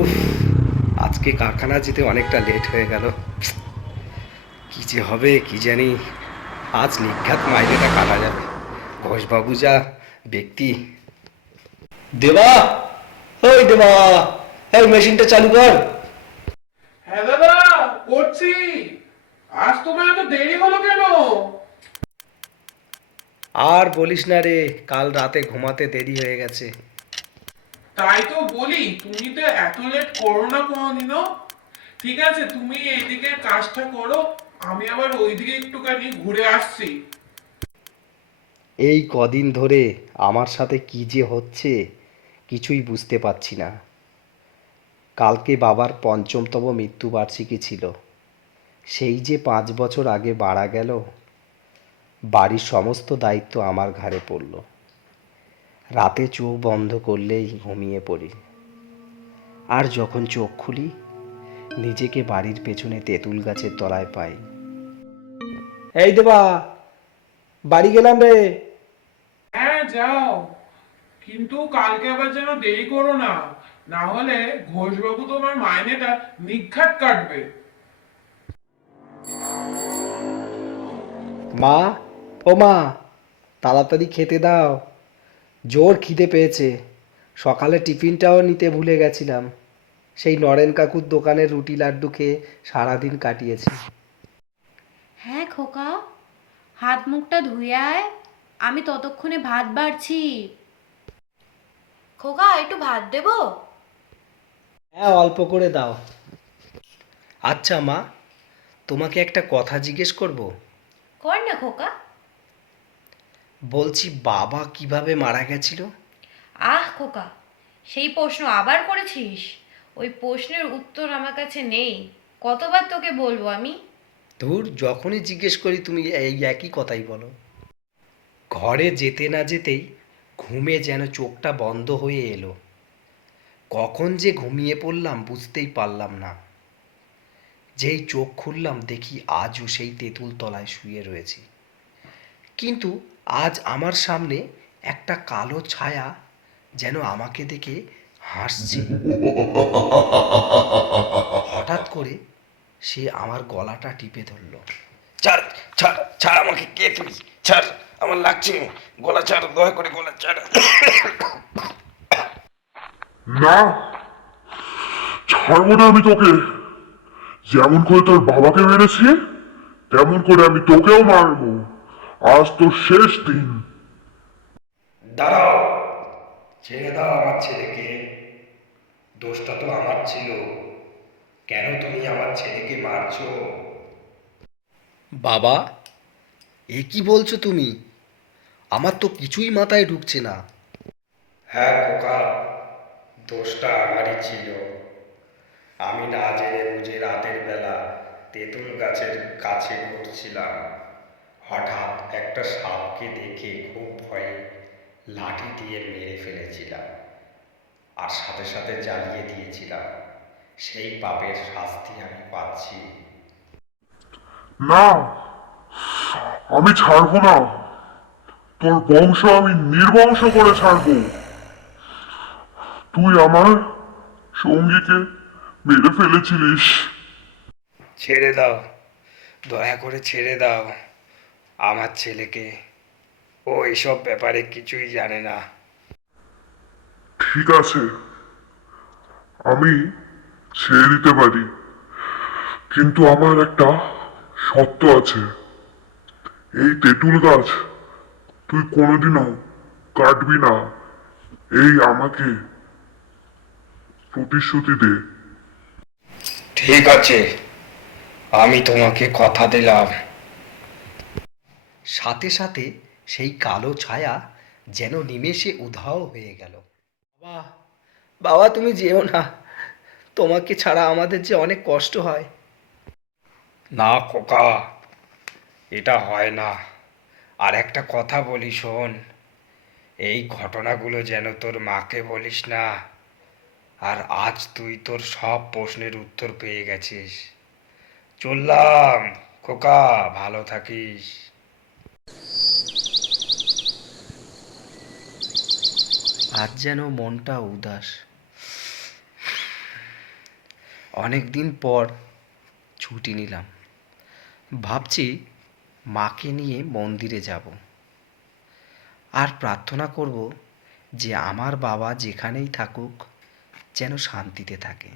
উফ, আজকে কারখানা যেতে অনেকটা লেট হয়ে গেল। কি যে হবে কি জানি। আজ নিঘাত মাইনেটা কাটা যাবে। ঘোষবাবু যা ব্যক্তি। দেবা, ওই দেবা, এই মেশিনটা চালু কর। হ্যাঁ দাদা, করছি। আজ তোমার এত দেরি হলো কেন? আর বলিস না রে, কাল রাতে ঘুমাতে দেরি হয়ে গেছে। তাই তো বলি, তুমি তো এত লেট করো না কোনোদিনও। ঠিক আছে, তুমি এইদিকে কাজটা করো, আমি আবার ওইদিকে একটুখানি ঘুরে আসছি। এই কদিন ধরে আমার সাথে কি যে হচ্ছে কিছুই বুঝতে পারছি না। কালকে বাবার পঞ্চমতম মৃত্যুবার্ষিকী ছিল। সেই যে 5 বছর আগে মারা গেল, বাড়ির সমস্ত দায়িত্ব আমার ঘাড়ে পড়ল। রাতে চোখ বন্ধ করলেই ঘুমিয়ে পড়ি, আর যখন চোখ খুলি নিজেকে বাড়ির পেছনে তেঁতুল গাছের তলায় পাই। এই দেবা, বাড়ি গেলাম রে। হ্যাঁ যাও, কিন্তু কালকে আবার যেন দেরি করো না, না হলে ঘোষবাবু তোমার মাইনেটা নিঘাত কাটবে। মা, ও মা, তাড়াতাড়ি খেতে দাও, জোর খিদে পেয়েছে। সকালে টিফিনটাও নিতে ভুলে গেছিলাম। সেই নরেন কাকুর দোকানের রুটি লাড্ডু খেয়ে সারাদিন কাটিয়েছি। হ্যাঁ খোকা, হাত মুখটা ধুয়ে আয়, আমি ততক্ষণে ভাত বাড়ছি। খোকা, একটু ভাত দেবো? হ্যাঁ, অল্প করে দাও। আচ্ছা মা, তোমাকে একটা কথা জিজ্ঞেস করব? কর না খোকা। বলছি, বাবা কিভাবে মারা গেছিল? আহ খোকা, সেই প্রশ্ন আবার করেছিস? ওই প্রশ্নের উত্তর আমার কাছে নেই, কতবার তোকে বলবো আমি। ধুর, যখনই জিজ্ঞেস করি তুমি এই একই কথাই বলো। ঘরে যেতে না যেতেই ঘুমে যেন চোখটা বন্ধ হয়ে এলো। কখন যে ঘুমিয়ে পড়লাম বুঝতেই পারলাম না। যেই চোখ খুললাম দেখি আজও সেই তেঁতুল তলায় শুয়ে রয়েছি। কিন্তু আজ আমার সামনে একটা কালো ছায়া যেন আমাকে দেখে হাসছে। হঠাৎ করে সে আমার গলাটা টিপে ধরলো। ছাড়, ছাড়, ছাড় আমাকে, কে তুই? ছাড়, আমার লাগছে, গলা ছাড়, দয়া করে গলা ছাড়। না, ছাড়বো না আমি তোকে। যেমন করে তোর বাবাকে মেরেছি তেমন করে আমি তোকেও মারবো। আজ তোর শেষ দিন। দাঁড়াও, ছেড়ে দাও আমার ছেলেকে। দোষটা তো আমার ছিল। কেন তুমি আমার ছেলেকে মারছো? বাবা, এ কি বলছো তুমি? আমার তো কিছুই মাথায় ঢুকছে না। হ্যাঁ খোকা, দোষটা আমারই ছিল। আমি না জেনে বুঝে রাতের বেলা তেঁতুল গাছের কাছে ঘুরছিলাম। হঠাৎ একটা সাপকে দেখে খুব ভয়ে লাঠি দিয়ে মেরে ফেলেছিলাম, আর সাথে সাথে জ্বালিয়ে দিয়েছিলাম। সেই পাপের শাস্তি আমি পাচ্ছি। না, আমি ছাড়বো না। তোর বংশ আমি নির্বংশ করে ছাড়বো। তুই আমার সঙ্গীকে মেরে ফেলেছিলিস। ছেড়ে দাও, দয়া করে ছেড়ে দাও আমার ছেলেকে। ও এসব ব্যাপারে কিছুই জানে না। ঠিক আছে, আমি ছেড়ে দিতে পারি, কিন্তু আমার একটা শর্ত আছে। এই তেঁতুল গাছ তুই কোনোদিনও কাটবি না। এই আমাকে প্রতিশ্রুতি দে। ঠিক আছে, আমি তোমাকে কথা দিলাম। সাথে সাথে সেই কালো ছায়া যেন নিমেষে উধাও হয়ে গেল। বাবা, বাবা তুমি যেও না, তোমাকে ছাড়া আমাদের যে অনেক কষ্ট হয়। না খোকা, এটা হয় না। আর একটা কথা বলি শোন, এই ঘটনাগুলো যেন তোর মাকে বলিস না। আর আজ তুই তোর সব প্রশ্নের উত্তর পেয়ে গেছিস। চললাম খোকা, ভালো থাকিস। আজ যেন মনটা উদাস। অনেক দিন পর ছুটি নিলাম, ভাবছি মাকে নিয়ে মন্দিরে যাব আর প্রার্থনা করব যে আমার বাবা যেখানেই থাকুক যেন শান্তিতে থাকে।